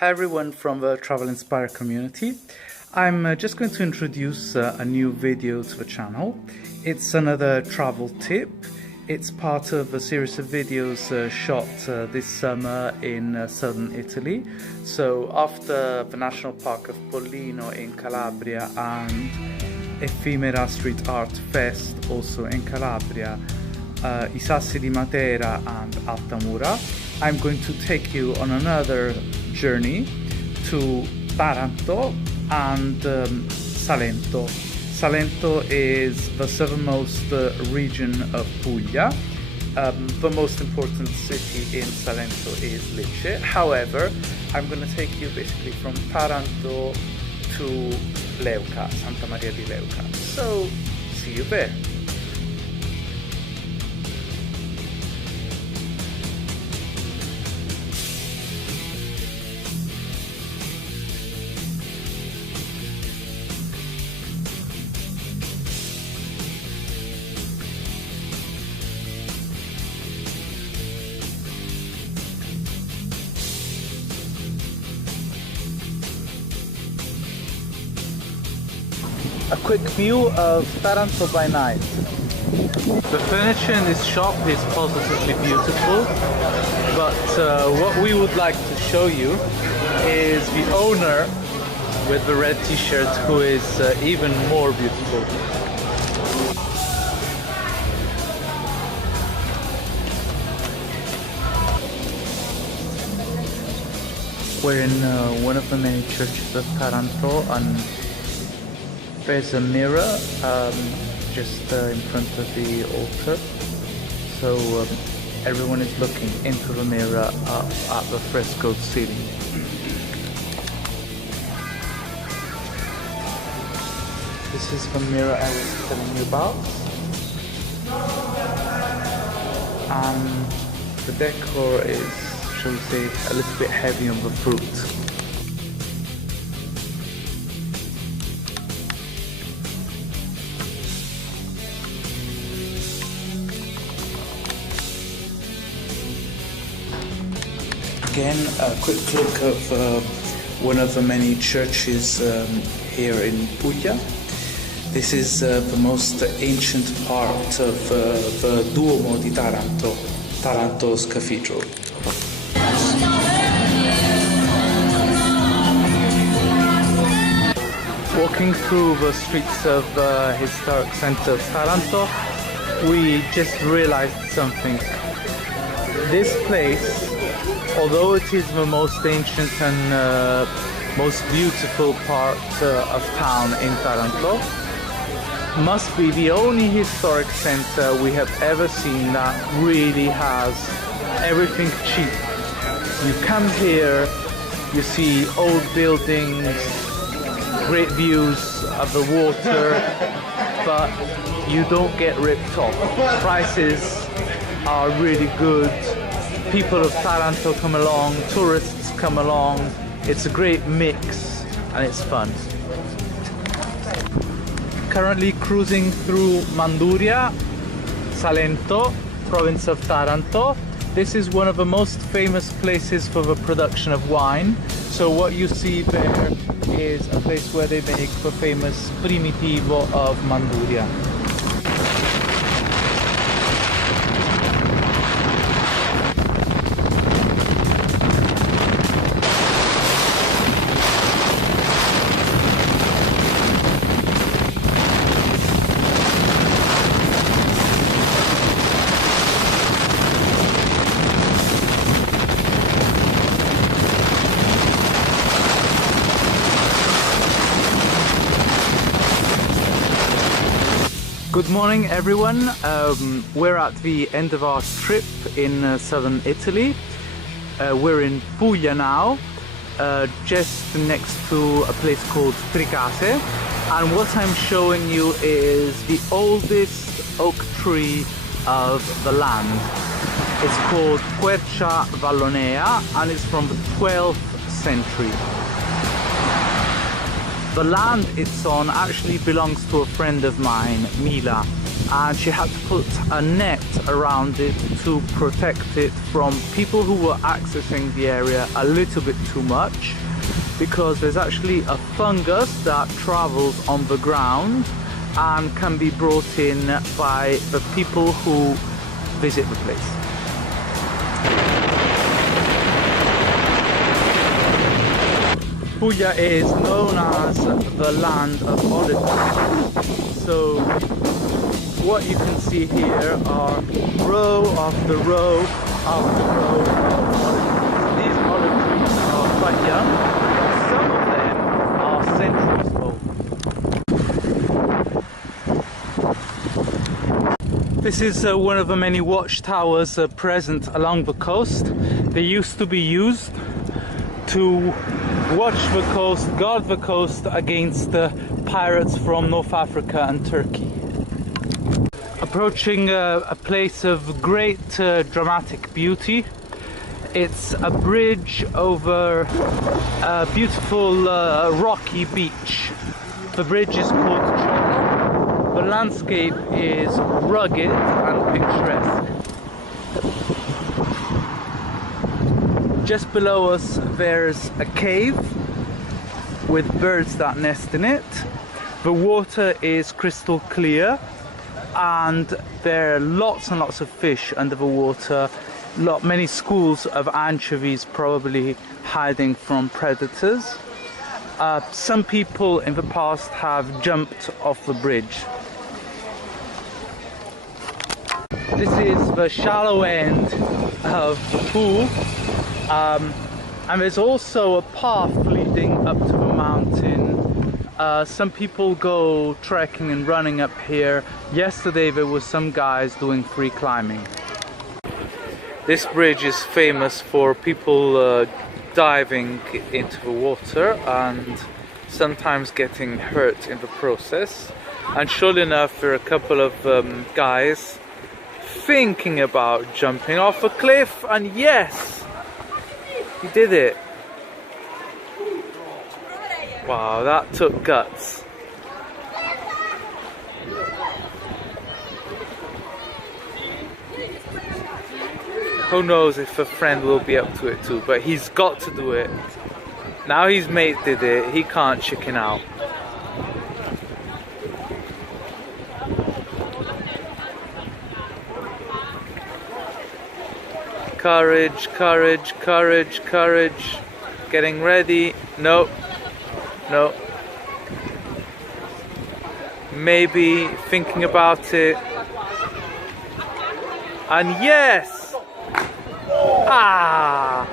Hi everyone from the Travel Inspire community. I'm just going to introduce a new video to the channel. It's another travel tip. It's part of a series of videos shot this summer in southern Italy. So after the National Park of Pollino in Calabria and Ephemera Street Art Fest also in Calabria, I Sassi di Matera and Altamura, I'm going to take you on another journey to Taranto and Salento. Salento is the southernmost region of Puglia. The most important city in Salento is Lecce. However, I'm going to take you basically from Taranto to Leuca, Santa Maria di Leuca. So, see you there. A quick view of Taranto by night. The furniture in this shop is positively beautiful, but what we would like to show you is the owner with the red t-shirt, who is even more beautiful. We're in one of the many churches of Taranto, and there's a mirror just in front of the altar, so everyone is looking into the mirror at the frescoed ceiling. This is the mirror I was telling you about, and the decor is, shall we say, a little bit heavy on the fruit. Again, a quick look of one of the many churches here in Puglia. This is the most ancient part of the Duomo di Taranto, Taranto's cathedral. Walking through the streets of the historic center of Taranto, we just realized something. This place, although it is the most ancient and most beautiful part of town in Taranto, must be the only historic center we have ever seen that really has everything cheap. You come here, you see old buildings, great views of the water, but you don't get ripped off. Prices are really good. People of Taranto come along, tourists come along. It's a great mix and it's fun. Currently cruising through Manduria, Salento, province of Taranto. This is one of the most famous places for the production of wine. So what you see there is a place where they make the famous Primitivo of Manduria. Good morning everyone. We're at the end of our trip in southern Italy. We're in Puglia now, just next to a place called Tricase, and what I'm showing you is the oldest oak tree of the land. It's called Quercia Vallonea and it's from the 12th century. The land it's on actually belongs to a friend of mine, Mila, and she had to put a net around it to protect it from people who were accessing the area a little bit too much, because there's actually a fungus that travels on the ground and can be brought in by the people who visit the place. Puglia is known as the land of olive. So what you can see here are row after row after row of olive trees. These olive trees are quite young, but some of them are centuries old. This is one of the many watchtowers present along the coast. They used to be used to watch the coast, guard the coast against pirates from North Africa and Turkey. Approaching a place of great dramatic beauty. It's a bridge over a beautiful rocky beach. The bridge is called Chalk. The landscape is rugged and picturesque. Just below us there's a cave with birds that nest in it. The water is crystal clear and there are lots and lots of fish under the water. Many schools of anchovies probably hiding from predators. Some people in the past have jumped off the bridge. This is the shallow end of the pool. And there's also a path leading up to the mountain. Some people go trekking and running up here. Yesterday there was some guys doing free climbing. This bridge is famous for people diving into the water and sometimes getting hurt in the process. And surely enough, there are a couple of guys thinking about jumping off a cliff, and yes! He did it. Wow, that took guts. Who knows if a friend will be up to it too, but he's got to do it. Now his mate did it, he can't chicken out. Courage, courage, courage, courage. Getting ready. No. No. Maybe thinking about it. And yes! Ah!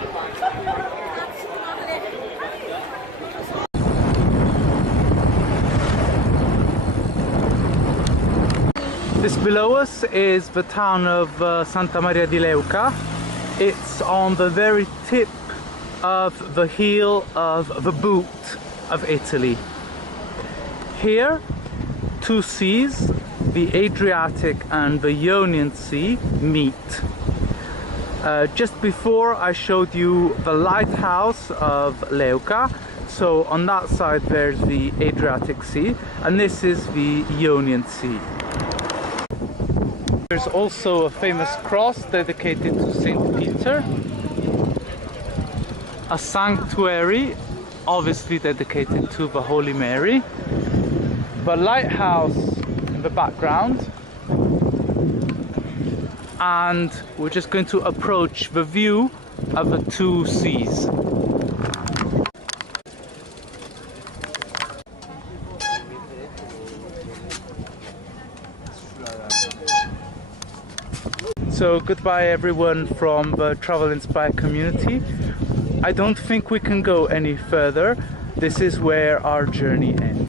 This below us is the town of Santa Maria di Leuca. It's on the very tip of the heel of the boot of Italy. Here, two seas, the Adriatic and the Ionian Sea, meet. Just before I showed you the lighthouse of Leuca, so on that side there's the Adriatic Sea, and this is the Ionian Sea. There's also a famous cross dedicated to Saint Peter, a sanctuary obviously dedicated to the Holy Mary, the lighthouse in the background, and we're just going to approach the view of the two seas. So goodbye everyone from the Travel Inspired community. I don't think we can go any further. This is where our journey ends.